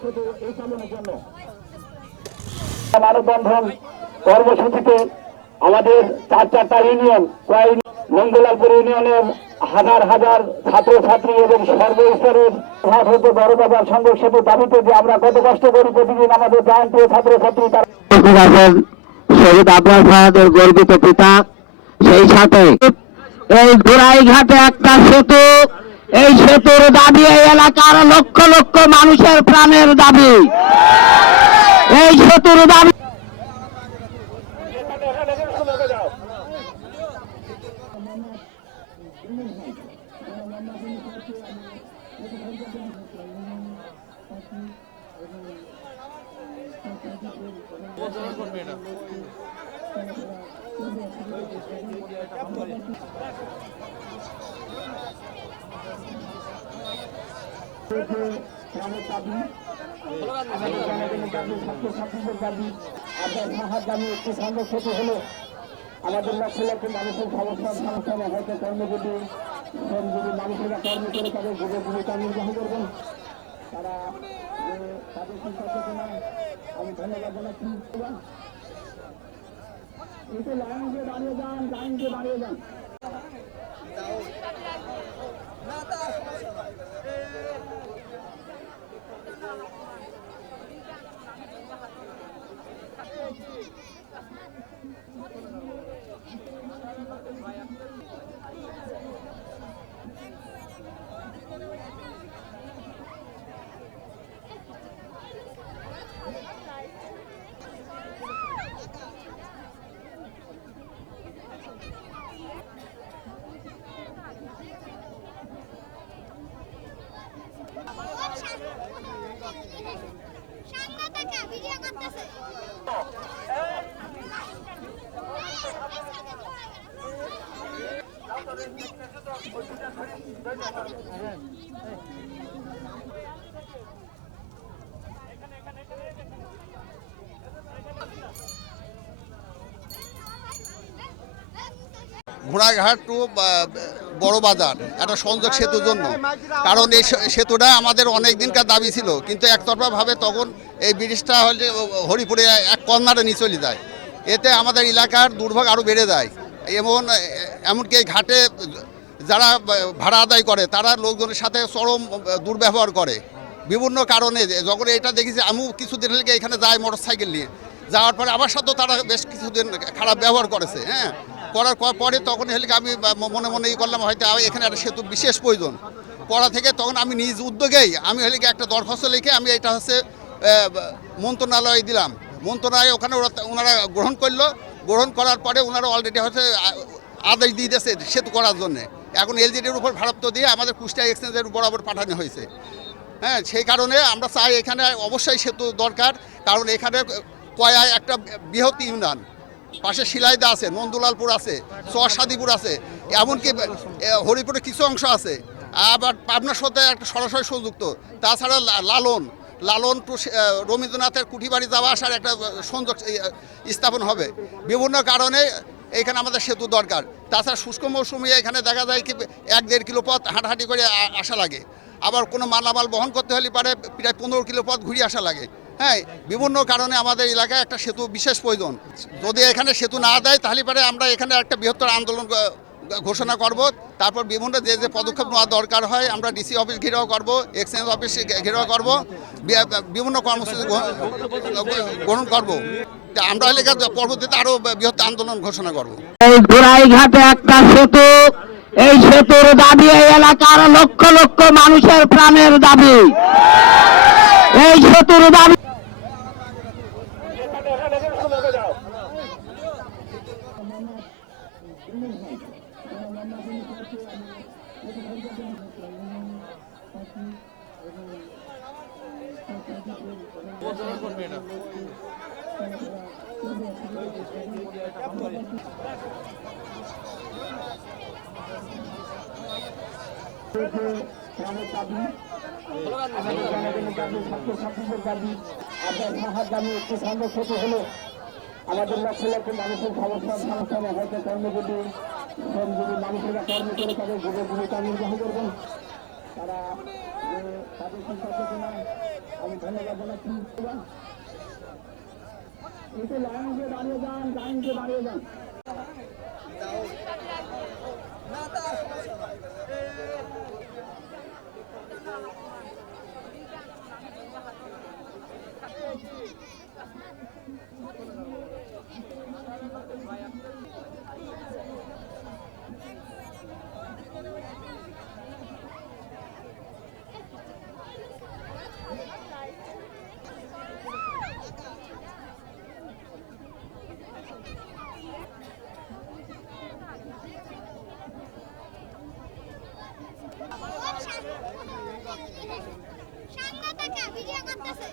সেতু এই চালনের জন্য মানববন্ধন কর্মসূচিতে আমাদের চারটা ইউনিয়ন প্রায় মঙ্গলালপুর ইউনিয়নের হাজার হাজার ছাত্রছাত্রী এবং সর্বস্তরের ঘাট হতে বড় বাজার সংযোগ সেতু দাবিতে যে আমরা কত কষ্ট করি প্রতিদিন আমাদের প্রান্তীয় ছাত্রছাত্রী তারা শহীদ আবরার ফাহাদের গর্বিত পিতা। সেই সাথে এই গোড়াইঘাটে একটা সেতু, এই সেতুর দাবি এই এলাকার লক্ষ লক্ষ মানুষের প্রাণের দাবি। এই সেতুর দাবি একটি সংযোগ সেতু হলো আমাদের লক্ষ লক্ষ মানুষের সমস্যার সমাধানে হয়তো কর্মজীবী মানুষেরা কর্ম করে তাদের জীবিকা নির্বাহ করবেন। তারা তাদের আমি ধন্যবাদ জানাচ্ছি। একটু লাইনকে দাঁড়িয়ে যান, লাইনকে দাঁড়িয়ে যান। ঘোড়াঘাট টু বড় বাজার একটা সংযোগ সেতুর জন্য, কারণ এই সেতুটা আমাদের অনেক দিনকার দাবি ছিল, কিন্তু একতরফাভাবে তখন এই ব্রিজটা হলে হরিপুরে এক কর্নারে নিয়ে চলে যায়। এতে আমাদের এলাকার দুর্ভোগ আরও বেড়ে যায়। এমনকি এই ঘাটে যারা ভাড়া আদায় করে তারা লোকজনের সাথে চরম দুর্ব্যবহার করে বিভিন্ন কারণে। যখন এটা দেখেছি আমিও কিছুদিন হলে এখানে যাই মোটর সাইকেল নিয়ে, যাওয়ার পরে আমার সাথেও তারা বেশ কিছুদিন খারাপ ব্যবহার করেছে। করার পরে তখন হেলিকে আমি মনে মনে করলাম হয়তো এখানে একটা সেতু বিশেষ প্রয়োজন। করা থেকে তখন আমি নিজ উদ্যোগেই আমি হেলিকে একটা দরখাস্ত লিখে আমি এটা হচ্ছে মন্ত্রণালয়ে দিলাম। মন্ত্রণালয় ওখানে ওনারা গ্রহণ করলো। গ্রহণ করার পরে ওনারা অলরেডি হচ্ছে আদেশ দিয়ে দিয়েছে সেতু করার জন্যে। এখন এলজিডির উপর ভারপ্ত দিয়ে আমাদের কুষ্টিয়া এক্সচেঞ্জের বরাবর পাঠানো হয়েছে। সেই কারণে আমরা চাই এখানে অবশ্যই সেতু দরকার, কারণ এখানে কয়ায় একটা বৃহৎ ইউনিয়ন, পাশে শিলাইদা আছে, নন্দুলালপুর আছে, চরসাদিপুর আছে, এমনকি হরিপুরে কিছু অংশ আছে, আবার পাবনার সাথে একটা সরাসরি সংযুক্ত। তাছাড়া লালন টু রবীন্দ্রনাথের কুঠিবাড়ি যাওয়া আসার একটা সংযোগ স্থাপন হবে। বিভিন্ন কারণে এইখানে আমাদের সেতু দরকার। তাছাড়া শুষ্ক মৌসুমে এখানে দেখা যায় কি 1-1.5 কিলো পথ হাঁটাহাঁটি করে আসা লাগে। আবার কোনো মালামাল বহন করতে হলে পারে প্রায় 15 কিলো পথ ঘুরে আসা লাগে। বিভিন্ন কারণে আমাদের এলাকায় একটা সেতু বিশেষ প্রয়োজন। যদি এখানে সেতু না দেয় তাহলে পরে আমরা এখানে একটা বৃহত্তর আন্দোলন ঘোষণা করব। তারপর বিভিন্ন যে পদক্ষেপ নেওয়া দরকার হয় আমরা ডিসি অফিস ঘেরাও করব, এক্সচেঞ্জ অফিস ঘেরাও করব, বিভিন্ন কর্মসূচি গ্রহণ করব। আমরা এলাকায় পরবর্তীতে আরও বৃহত্তর আন্দোলন ঘোষণা করব। এই গোড়াইঘাটে একটা সেতু, এই সেতুর দাবি এই এলাকার লক্ষ লক্ষ মানুষের প্রাণের দাবি। এই সেতুর দাবি একটি সংযোগ সেতু হলো আমাদের লক্ষ লক্ষ মানুষের সমস্যার সমাধানে হয়তো কর্মজীবী মানুষেরা কর্ম করে তাদের জীবিকা নির্বাহ করবেন। তারা তাদের সচেতনা আমি ধন্যবাদ জানাচ্ছি। একটু লাইন দিয়ে দাঁড়িয়ে যান, লাইন দিয়ে দাঁড়িয়ে যান। সামনে থেকে ভিডিও করতেছে।